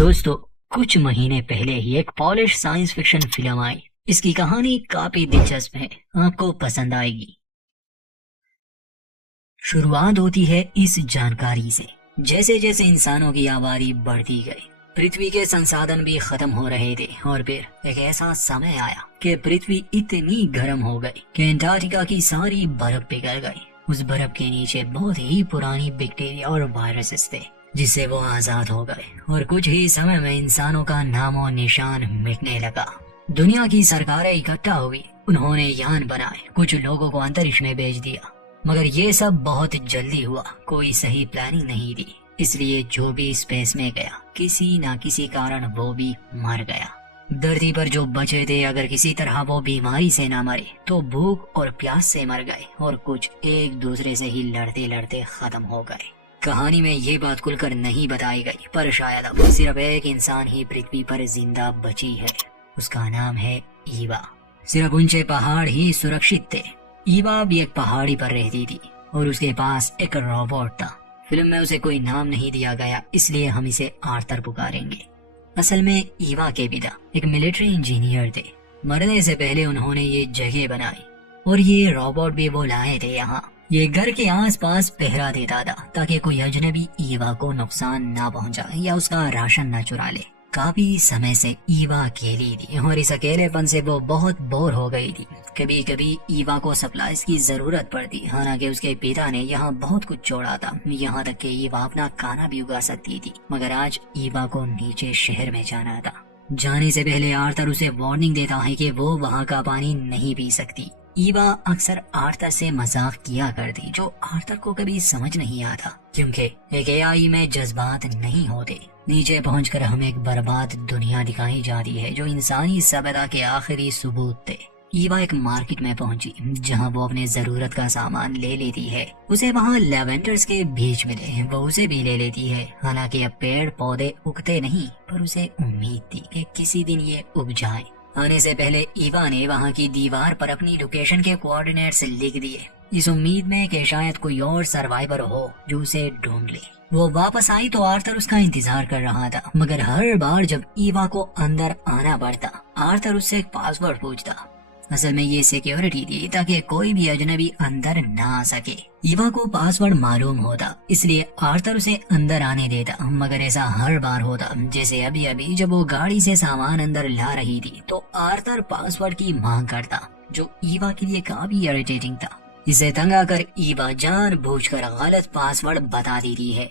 दोस्तों, कुछ महीने पहले ही एक पॉलिश साइंस फिक्शन फिल्म आई। इसकी कहानी काफी दिलचस्प है, आपको पसंद आएगी। शुरुआत होती है इस जानकारी से, जैसे जैसे इंसानों की आबादी बढ़ती गई, पृथ्वी के संसाधन भी खत्म हो रहे थे और फिर एक ऐसा समय आया कि पृथ्वी इतनी गर्म हो गई कि अंटार्कटिका की सारी बर्फ पिघल गई। उस बर्फ के नीचे बहुत ही पुरानी बैक्टीरिया और वायरसेस थे, जिससे वो आजाद हो गए और कुछ ही समय में इंसानों का नामो निशान मिटने लगा। दुनिया की सरकारें इकट्ठा हुई, उन्होंने यान बनाए, कुछ लोगों को अंतरिक्ष में भेज दिया, मगर ये सब बहुत जल्दी हुआ, कोई सही प्लानिंग नहीं थी। इसलिए जो भी स्पेस में गया, किसी न किसी कारण वो भी मर गया। धरती पर जो बचे थे, अगर किसी तरह वो बीमारी से न मरे तो भूख और प्यास से मर गए और कुछ एक दूसरे से ही लड़ते लड़ते खत्म हो गए। कहानी में ये बात खुलकर नहीं बताई गई, पर शायद अब सिर्फ एक इंसान ही पृथ्वी पर जिंदा बची है। उसका नाम है ईवा। सिर्फ ऊंचे पहाड़ ही सुरक्षित थे। ईवा भी एक पहाड़ी पर रहती थी और उसके पास एक रोबोट था। फिल्म में उसे कोई नाम नहीं दिया गया, इसलिए हम इसे आर्थर पुकारेंगे। असल में ईवा के पिता एक मिलिट्री इंजीनियर थे। मरने से पहले उन्होंने ये जगह बनाई और ये रोबोट भी वो लाए थे यहाँ। ये घर के आसपास पहरा देता था ताकि कोई अजनबी ईवा को नुकसान ना पहुंचाए या उसका राशन न चुरा ले। काफी समय से ईवा अकेली थी और इस अकेलेपन से वो बहुत बोर हो गई थी। कभी कभी ईवा को सप्लाईज की जरूरत पड़ती, हालांकि उसके पिता ने यहाँ बहुत कुछ जोड़ा था, यहाँ तक कि ईवा अपना खाना भी उगा सकती थी। मगर आज ईवा को नीचे शहर में जाना था। जाने से पहले आर्थर उसे वार्निंग देता है कि वो वहाँ का पानी नहीं पी सकती। ईवा अक्सर आर्थर से मजाक किया करती, जो आर्थर को कभी समझ नहीं आता, क्योंकि एक एआई में जज्बात नहीं होते। नीचे पहुंचकर हमें एक बर्बाद दुनिया दिखाई जाती है जो इंसानी सभ्यता के आखिरी सबूत थे। ईवा एक मार्केट में पहुंची जहां वो अपने जरूरत का सामान ले लेती है। उसे वहां लेवेंडर्स के बीज मिले, वो उसे भी ले लेती है। हालांकि अब पेड़ पौधे उगते नहीं, पर उसे उम्मीद थी कि किसी दिन ये उग जाए। आने से पहले ईवा ने वहां की दीवार पर अपनी लोकेशन के कोऑर्डिनेट्स लिख दिए, इस उम्मीद में कि शायद कोई और सर्वाइवर हो जो उसे ढूंढ ले। वो वापस आई तो आर्थर उसका इंतजार कर रहा था, मगर हर बार जब ईवा को अंदर आना पड़ता, आर्थर उससे एक पासवर्ड पूछता। असल में ये सिक्योरिटी थी ताकि कोई भी अजनबी अंदर ना आ सके। ईवा को पासवर्ड मालूम होता, इसलिए आर्थर उसे अंदर आने देता, मगर ऐसा हर बार होता। जैसे अभी अभी जब वो गाड़ी से सामान अंदर ला रही थी तो आर्थर पासवर्ड की मांग करता, जो ईवा के लिए काफी इरिटेटिंग था। इसे तंग आकर ईवा जानबूझकर गलत पासवर्ड बता देती है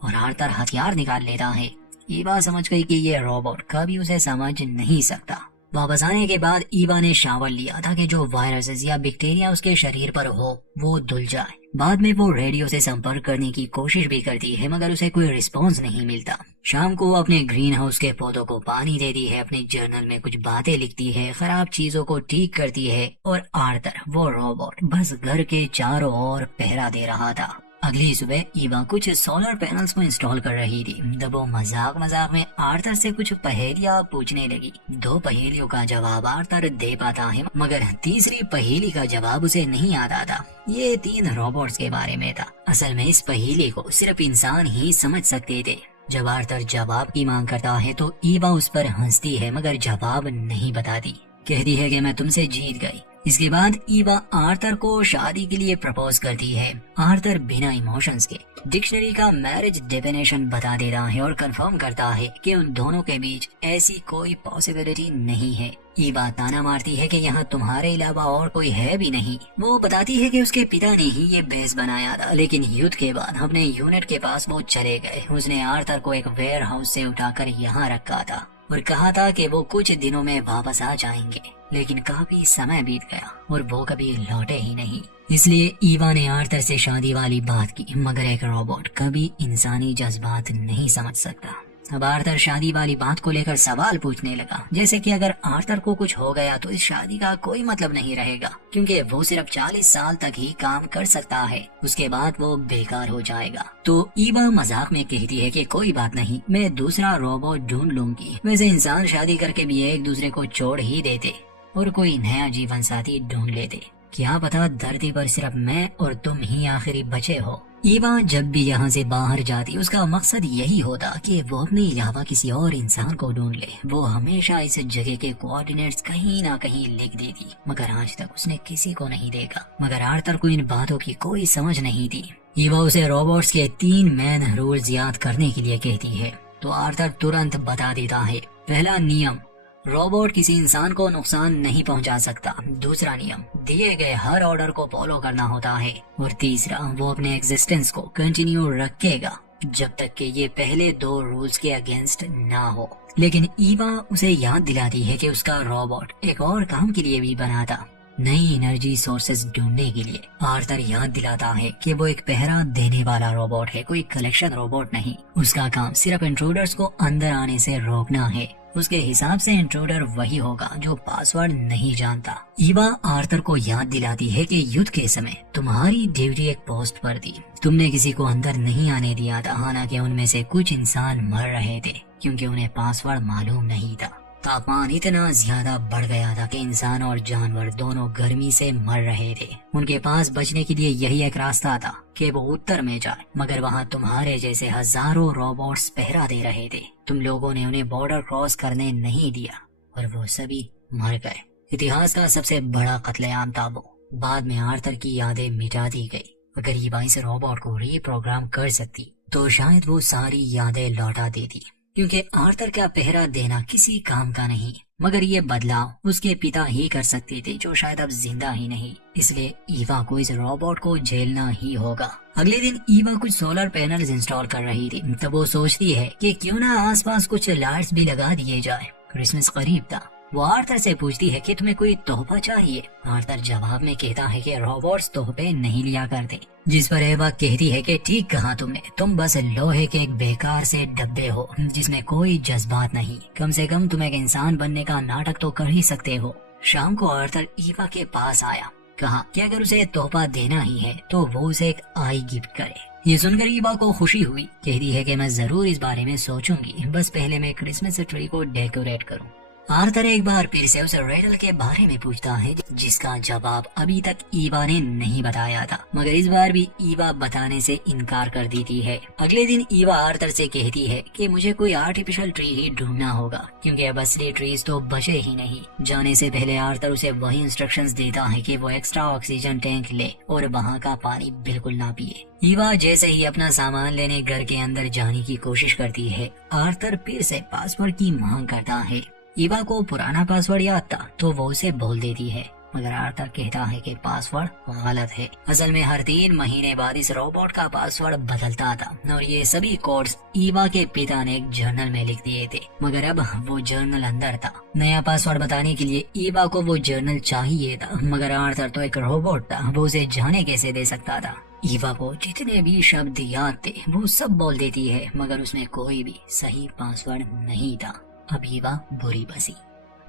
और आर्थर हथियार निकाल लेता है। ईवा समझ गई कि ये रोबोट कभी उसे समझ नहीं सकता। वापस आने के बाद ईवा ने शावर लिया ताकि जो वायरसेस या बैक्टीरिया उसके शरीर पर हो वो धुल जाए। बाद में वो रेडियो से संपर्क करने की कोशिश भी करती है, मगर उसे कोई रिस्पॉन्स नहीं मिलता। शाम को वो अपने ग्रीन हाउस के पौधों को पानी देती है, अपने जर्नल में कुछ बातें लिखती है, खराब चीजों को ठीक करती है और आर्थर वो रोबोट बस घर के चारों ओर पहरा दे रहा था। अगली सुबह ईवा कुछ सोलर पैनल्स को इंस्टॉल कर रही थी, तब वो मजाक मजाक में आर्थर से कुछ पहेलियां पूछने लगी। 2 पहेलियों का जवाब आर्थर दे पाता है, मगर तीसरी पहेली का जवाब उसे नहीं आता था। ये 3 रोबोट्स के बारे में था। असल में इस पहेली को सिर्फ इंसान ही समझ सकते थे। जब आर्थर जवाब की मांग करता है तो ईवा उस पर हंसती है, मगर जवाब नहीं बताती। कहती है कि मैं तुमसे जीत गई। इसके बाद ईवा आर्थर को शादी के लिए प्रपोज करती है। आर्थर बिना इमोशंस के डिक्शनरी का मैरिज डेफिनेशन बता देता है और कंफर्म करता है कि उन दोनों के बीच ऐसी कोई पॉसिबिलिटी नहीं है। ईवा ताना मारती है कि यहाँ तुम्हारे अलावा और कोई है भी नहीं। वो बताती है कि उसके पिता ने ही ये बेस बनाया था, लेकिन युद्ध के बाद अपने यूनिट के पास वो चले गए। उसने आर्थर को एक वेयर हाउस से उठाकर यहाँ रखा था और कहा था कि वो कुछ दिनों में वापस आ जाएंगे, लेकिन काफी समय बीत गया और वो कभी लौटे ही नहीं। इसलिए ईवा ने आर्थर से शादी वाली बात की, मगर एक रोबोट कभी इंसानी जज्बात नहीं समझ सकता। अब आर्थर शादी वाली बात को लेकर सवाल पूछने लगा, जैसे कि अगर आर्थर को कुछ हो गया तो इस शादी का कोई मतलब नहीं रहेगा, क्योंकि वो सिर्फ 40 साल तक ही काम कर सकता है, उसके बाद वो बेकार हो जाएगा। तो ईवा मजाक में कहती है कि कोई बात नहीं, मैं दूसरा रोबोट ढूंढ लूंगी। वैसे इंसान शादी करके भी एक दूसरे को छोड़ ही देते और कोई नया जीवन साथी ढूंढ लेते। क्या पता धरती पर सिर्फ मैं और तुम ही आखिरी बचे हो। ईवा जब भी यहाँ से बाहर जाती उसका मकसद यही होता कि वो अपने अलावा किसी और इंसान को ढूंढ ले। वो हमेशा इस जगह के कोऑर्डिनेट्स कहीं ना कहीं लिख देती, मगर आज तक उसने किसी को नहीं देखा। मगर आर्थर को इन बातों की कोई समझ नहीं थी। ईवा उसे रोबोट्स के 3 मेन रूल्स याद करने के लिए कहती है, तो आर्थर तुरंत बता देता है। पहला नियम, रोबोट किसी इंसान को नुकसान नहीं पहुंचा सकता। दूसरा नियम, दिए गए हर ऑर्डर को फॉलो करना होता है। और तीसरा, वो अपने एग्जिस्टेंस को कंटिन्यू रखेगा जब तक कि ये पहले 2 रूल्स के अगेंस्ट ना हो। लेकिन ईवा उसे याद दिलाती है कि उसका रोबोट एक और काम के लिए भी बना था, नई एनर्जी सोर्सेज ढूंढने के लिए। आर्थर याद दिलाता है कि वो एक पहरा देने वाला रोबोट है, कोई कलेक्शन रोबोट नहीं। उसका काम सिर्फ इंट्रूडर्स को अंदर आने से रोकना है। उसके हिसाब से इंट्रूडर वही होगा जो पासवर्ड नहीं जानता। ईवा आर्थर को याद दिलाती है कि युद्ध के समय तुम्हारी ड्यूटी एक पोस्ट पर थी। तुमने किसी को अंदर नहीं आने दिया था, हालांकि उनमें से कुछ इंसान मर रहे थे क्योंकि उन्हें पासवर्ड मालूम नहीं था। तापमान इतना ज्यादा बढ़ गया था कि इंसान और जानवर दोनों गर्मी से मर रहे थे। उनके पास बचने के लिए यही एक रास्ता था कि वो उत्तर में जाए, मगर वहाँ तुम्हारे जैसे हजारों रोबोट्स पहरा दे रहे थे। तुम लोगों ने उन्हें बॉर्डर क्रॉस करने नहीं दिया और वो सभी मर गए। इतिहास का सबसे बड़ा कत्लेआम था वो। बाद में आर्थर की यादें मिटा दी गई। अगर ईवा इस रोबोट को रीप्रोग्राम कर सकती तो शायद वो सारी यादें लौटा देती, क्योंकि आर्थर का पहरा देना किसी काम का नहीं, मगर ये बदलाव उसके पिता ही कर सकते थे जो शायद अब जिंदा ही नहीं। इसलिए ईवा को इस रोबोट को झेलना ही होगा। अगले दिन ईवा कुछ सोलर पैनल्स इंस्टॉल कर रही थी, तब वो सोचती है कि क्यों ना आसपास कुछ लाइट्स भी लगा दिए जाए। क्रिसमस करीब था। वो आर्थर से पूछती है कि तुम्हें कोई तोहफा चाहिए। आर्थर जवाब में कहता है कि रोबोट्स तोहफे नहीं लिया करते, जिस पर एवा कहती है कि ठीक कहा तुमने, तुम बस लोहे के एक बेकार से डब्बे हो जिसमें कोई जज्बात नहीं। कम से कम तुम एक इंसान बनने का नाटक तो कर ही सकते हो। शाम को आर्थर ईवा के पास आया, कहा कि अगर उसे तोहफा देना ही है तो वो उसे एक आई गिफ्ट करे। ये सुनकर ईवा को खुशी हुई। कहती है कि मैं जरूर इस बारे में सोचूंगी, बस पहले मैं क्रिसमस ट्री को डेकोरेट करूँ। आर्थर एक बार फिर से उसे रेडल के बारे में पूछता है, जिसका जवाब अभी तक ईवा ने नहीं बताया था, मगर इस बार भी ईवा बताने से इनकार कर देती है। अगले दिन ईवा आर्थर से कहती है कि मुझे कोई आर्टिफिशियल ट्री ही ढूंढना होगा, क्योंकि अब असली ट्रीज तो बचे ही नहीं। जाने से पहले आर्थर उसे वही इंस्ट्रक्शंस देता है कि वो एक्स्ट्रा ऑक्सीजन टैंक ले और वहाँ का पानी बिल्कुल ना पिए। ईवा जैसे ही अपना सामान लेने घर के अंदर जाने की कोशिश करती है, आर्थर फिर से पासवर्ड की मांग करता है। ईवा को पुराना पासवर्ड याद था तो वो उसे बोल देती है, मगर आर्थर कहता है कि पासवर्ड गलत है। असल में हर 3 महीने बाद इस रोबोट का पासवर्ड बदलता था और ये सभी कोड्स ईवा के पिता ने एक जर्नल में लिख दिए थे, मगर अब वो जर्नल अंदर था। नया पासवर्ड बताने के लिए ईवा को वो जर्नल चाहिए था, मगर आर्थर तो एक रोबोट था, वो उसे जाने कैसे दे सकता था। ईवा को जितने भी शब्द याद थे वो सब बोल देती है, मगर उसमें कोई भी सही पासवर्ड नहीं था। अब ईवा बुरी बसी।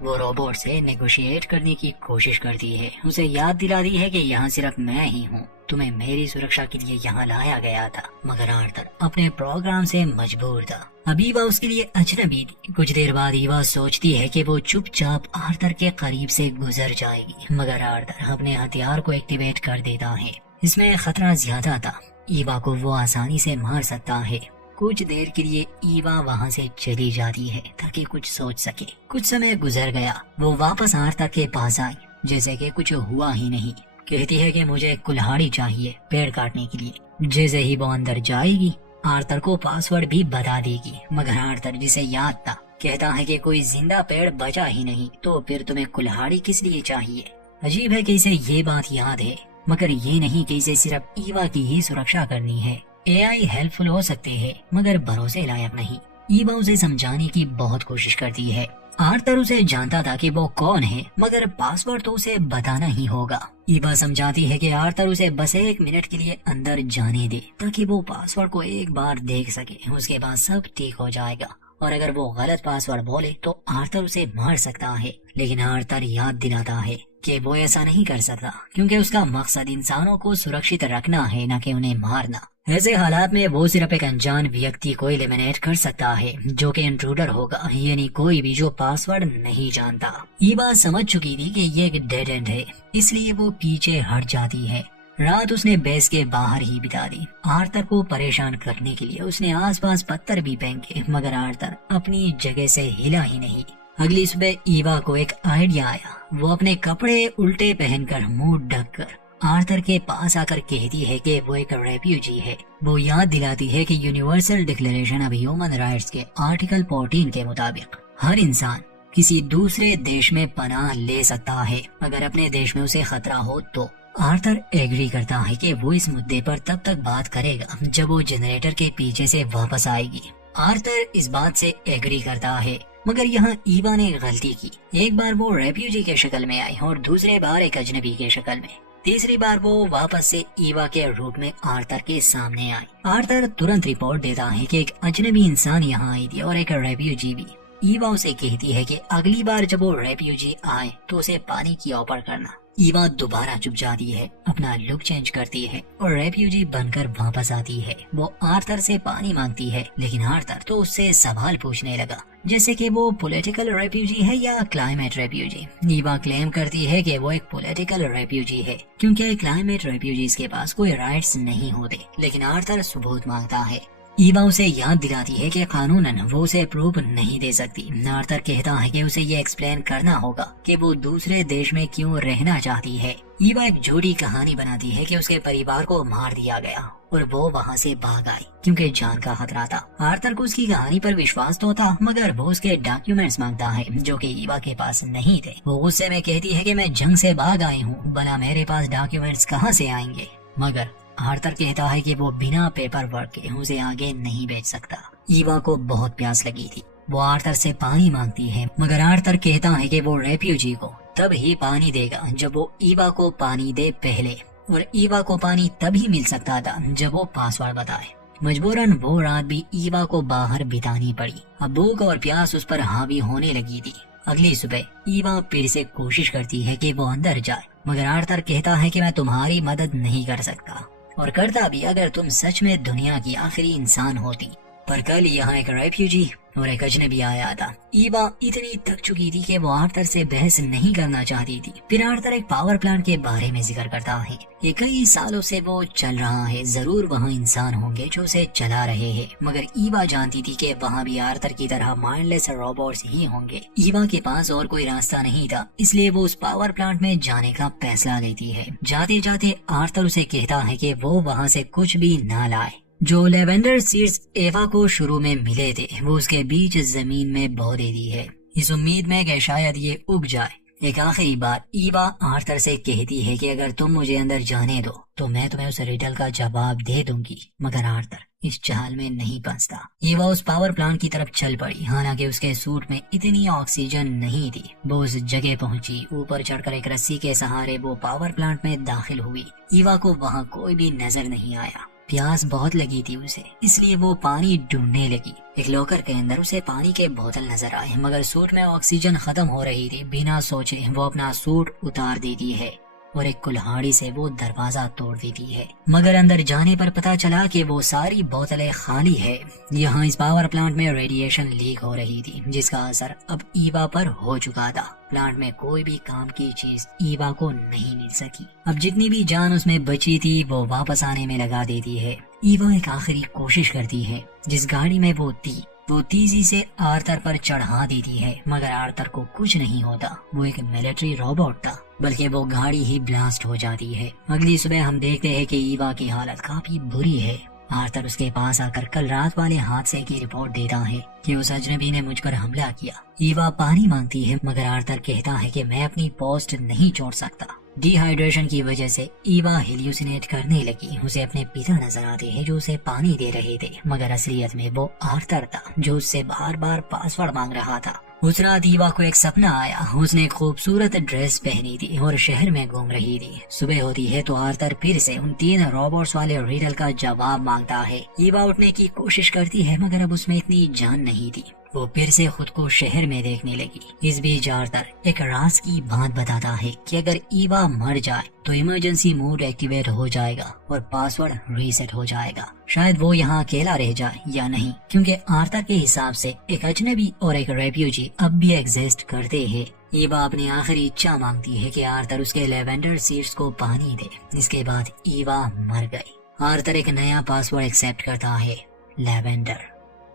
वो रोबोट से नेगोशिएट करने की कोशिश करती है, उसे याद दिलाती है कि यहाँ सिर्फ मैं ही हूँ, तुम्हें मेरी सुरक्षा के लिए यहाँ लाया गया था। मगर आर्थर अपने प्रोग्राम से मजबूर था। अब ईवा उसके लिए अजनबी थी। कुछ देर बाद ईवा सोचती है कि वो चुपचाप आर्थर के करीब से गुजर जाएगी, मगर आर्थर अपने हथियार को एक्टिवेट कर देता है। इसमें खतरा ज्यादा था, ईवा को वो आसानी से मार सकता है। कुछ देर के लिए ईवा वहाँ से चली जाती है ताकि कुछ सोच सके। कुछ समय गुजर गया, वो वापस आर्थर के पास आई जैसे कि कुछ हुआ ही नहीं। कहती है कि मुझे कुल्हाड़ी चाहिए पेड़ काटने के लिए। जैसे ही वो अंदर जाएगी आर्थर को पासवर्ड भी बता देगी, मगर आर्थर जिसे याद था कहता है कि कोई जिंदा पेड़ बचा ही नहीं, तो फिर तुम्हें कुल्हाड़ी किस लिए चाहिए। अजीब है कि इसे ये बात याद है, मगर ये नहीं कि इसे सिर्फ ईवा की ही सुरक्षा करनी है। एआई हेल्पफुल हो सकते हैं मगर भरोसे लायक नहीं। ईवा उसे समझाने की बहुत कोशिश करती है। आर्थर उसे जानता था कि वो कौन है, मगर पासवर्ड तो उसे बताना ही होगा। ईवा समझाती है कि आर्थर उसे बस 1 मिनट के लिए अंदर जाने दे ताकि वो पासवर्ड को एक बार देख सके, उसके बाद सब ठीक हो जाएगा। और अगर वो गलत पासवर्ड बोले तो आर्थर उसे मार सकता है। लेकिन आर्थर याद दिलाता है कि वो ऐसा नहीं कर सकता, क्योंकि उसका मकसद इंसानों को सुरक्षित रखना है, न कि उन्हें मारना। ऐसे हालात में वो सिर्फ एक अनजान व्यक्ति को एलिमिनेट कर सकता है, जो कि इंट्रूडर होगा, यानी कोई भी जो पासवर्ड नहीं जानता। ईवा समझ चुकी थी कि ये एक डेड एंड है, इसलिए वो पीछे हट जाती है। रात उसने बेस के बाहर ही बिता दी। आर्थर को परेशान करने के लिए उसने आसपास पत्थर भी फेंके, मगर आर्थर अपनी जगह से हिला ही नहीं। अगली सुबह ईवा को एक आइडिया आया। वो अपने कपड़े उल्टे पहनकर, मुंह ढककर आर्थर के पास आकर कहती है कि वो एक रेफ्यूजी है। वो याद दिलाती है कि universal declaration of human rights के आर्टिकल 14 के मुताबिक हर इंसान किसी दूसरे देश में पनाह ले सकता है अगर अपने देश में उसे खतरा हो तो। आर्थर एग्री करता है कि वो इस मुद्दे पर तब तक बात करेगा जब वो जनरेटर के पीछे से वापस आएगी। आर्थर इस बात से एग्री करता है, मगर यहाँ ईवा ने गलती की। एक बार वो रेफ्यूजी के शक्ल में आई और दूसरे बार एक अजनबी के शक्ल में। तीसरी बार वो वापस से ईवा के रूप में आर्थर के सामने आई। आर्थर तुरंत रिपोर्ट देता है कि एक अजनबी इंसान यहाँ आई थी और एक रेफ्यूजी भी। ईवा उसे कहती है कि अगली बार जब वो रेफ्यूजी आए तो उसे पानी की ऑफर करना। ईवा दोबारा चुप जाती है, अपना लुक चेंज करती है और रेफ्यूजी बनकर वापस आती है। वो आर्थर से पानी मांगती है, लेकिन आर्थर तो उससे सवाल पूछने लगा, जैसे कि वो पॉलिटिकल रेफ्यूजी है या क्लाइमेट रेफ्यूजी। ईवा क्लेम करती है कि वो एक पॉलिटिकल रेफ्यूजी है, क्योंकि क्लाइमेट रेफ्यूजीज के पास कोई राइट्स नहीं होते। लेकिन आर्थर सबूत मांगता है। ईवा उसे याद दिलाती है कि कानूनन वो उसे प्रूफ नहीं दे सकती। आर्थर कहता है कि उसे ये एक्सप्लेन करना होगा कि वो दूसरे देश में क्यों रहना चाहती है। ईवा एक झूठी कहानी बनाती है कि उसके परिवार को मार दिया गया और वो वहाँ से भाग आई क्योंकि जान का खतरा था। आर्थर को उसकी कहानी पर विश्वास तो था, मगर वो उसके डॉक्यूमेंट्स मांगता है जो कि ईवा के पास नहीं थे। वो गुस्से में कहती है कि मैं जंग से भाग आई हूँ, भला मेरे पास डॉक्यूमेंट्स कहाँ से आएंगे। मगर आर्थर कहता है कि वो बिना पेपर वर्क के उसे आगे नहीं भेज सकता। ईवा को बहुत प्यास लगी थी। वो आर्थर से पानी मांगती है, मगर आर्थर कहता है कि वो रेफ्यूजी को तब ही पानी देगा जब वो ईवा को पानी दे पहले, और ईवा को पानी तभी मिल सकता था जब वो पासवर्ड बताए। मजबूरन वो रात भी ईवा को बाहर बितानी पड़ी। अब भूख और प्यास उस पर हावी होने लगी थी। अगली सुबह ईवा फिर से कोशिश करती है कि वो अंदर जाए, मगर आर्थर कहता है कि मैं तुम्हारी मदद नहीं कर सकता, और करता भी अगर तुम सच में दुनिया की आखिरी इंसान होती। पर कल यहाँ एक रेफ्यूजी और एक अजनबी आया था। ईवा इतनी थक चुकी थी कि वो आर्थर से बहस नहीं करना चाहती थी। फिर आर्थर एक पावर प्लांट के बारे में जिक्र करता है। ये कई सालों से वो चल रहा है, जरूर वहाँ इंसान होंगे जो उसे चला रहे हैं, मगर ईवा जानती थी कि वहाँ भी आर्थर की तरह माइंडलेस रोबोट्स ही होंगे। ईवा के पास और कोई रास्ता नहीं था, इसलिए वो उस पावर प्लांट में जाने का फैसला लेती है। जाते जाते आर्थर उसे कहता है कि वो वहाँ से कुछ भी ना लाए। जो लेवेंडर सीड्स एवा को शुरू में मिले थे वो उसके बीच जमीन में बो दे दी है, इस उम्मीद में कि शायद ये उग जाए। एक आखिरी बार ईवा आर्थर से कहती है कि अगर तुम मुझे अंदर जाने दो तो मैं तुम्हें उस रिडल का जवाब दे दूंगी, मगर आर्थर इस चाल में नहीं फंसता। ईवा उस पावर प्लांट की तरफ चल पड़ी, हालांकि उसके सूट में इतनी ऑक्सीजन नहीं थी। वो उस जगह पहुंची, ऊपर चढ़कर एक रस्सी के सहारे वो पावर प्लांट में दाखिल हुई। ईवा को वहाँ कोई भी नजर नहीं आया। प्यास बहुत लगी थी उसे, इसलिए वो पानी ढूंढने लगी। एक लॉकर के अंदर उसे पानी के बोतल नजर आए, मगर सूट में ऑक्सीजन खत्म हो रही थी। बिना सोचे वो अपना सूट उतार देती है और एक कुल्हाड़ी से वो दरवाजा तोड़ देती है, मगर अंदर जाने पर पता चला कि वो सारी बोतलें खाली है। यहाँ इस पावर प्लांट में रेडिएशन लीक हो रही थी, जिसका असर अब ईवा पर हो चुका था। प्लांट में कोई भी काम की चीज ईवा को नहीं मिल सकी। अब जितनी भी जान उसमें बची थी वो वापस आने में लगा देती है। ईवा एक आखिरी कोशिश करती है। जिस गाड़ी में वो थी वो तेजी से आर्थर पर चढ़ा देती है, मगर आर्थर को कुछ नहीं होता। वो एक मिलिट्री रोबोट था, बल्कि वो गाड़ी ही ब्लास्ट हो जाती है। अगली सुबह हम देखते हैं कि ईवा की हालत काफी बुरी है। आर्थर उसके पास आकर कल रात वाले हादसे की रिपोर्ट देता है कि उस अजनबी ने मुझ पर हमला किया। ईवा पानी मांगती है, मगर आर्थर कहता है कि मैं अपनी पोस्ट नहीं छोड़ सकता। डिहाइड्रेशन की वजह से ईवा हेल्यूसिनेट करने लगी। उसे अपने पिता नजर आते हैं जो उसे पानी दे रहे थे, मगर असलियत में वो आर्थर था जो उससे बार बार पासवर्ड मांग रहा था। उस रात ईवा को एक सपना आया। उसने एक खूबसूरत ड्रेस पहनी थी और शहर में घूम रही थी। सुबह होती है तो आर्थर फिर से उन 3 रोबोट्स वाले रिडल का जवाब मांगता है। ईवा उठने की कोशिश करती है, मगर अब उसमें इतनी जान नहीं थी। वो फिर से खुद को शहर में देखने लगी। इस बीच आर्थर एक राज की बात बताता है कि अगर ईवा मर जाए तो इमरजेंसी मोड एक्टिवेट हो जाएगा और पासवर्ड रीसेट हो जाएगा। शायद वो यहाँ अकेला रह जाए या नहीं, क्योंकि आर्थर के हिसाब से एक अजनबी और एक रेफ्यूजी अब भी एग्जिस्ट करते हैं। ईवा अपनी आखिरी इच्छा मांगती है कि आर्थर उसके लेवेंडर सीड्स को पानी दे। इसके बाद ईवा मर गई। आर्थर एक नया पासवर्ड एक्सेप्ट करता है, लेवेंडर,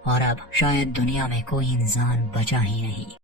और अब शायद दुनिया में कोई इंसान बचा ही नहीं।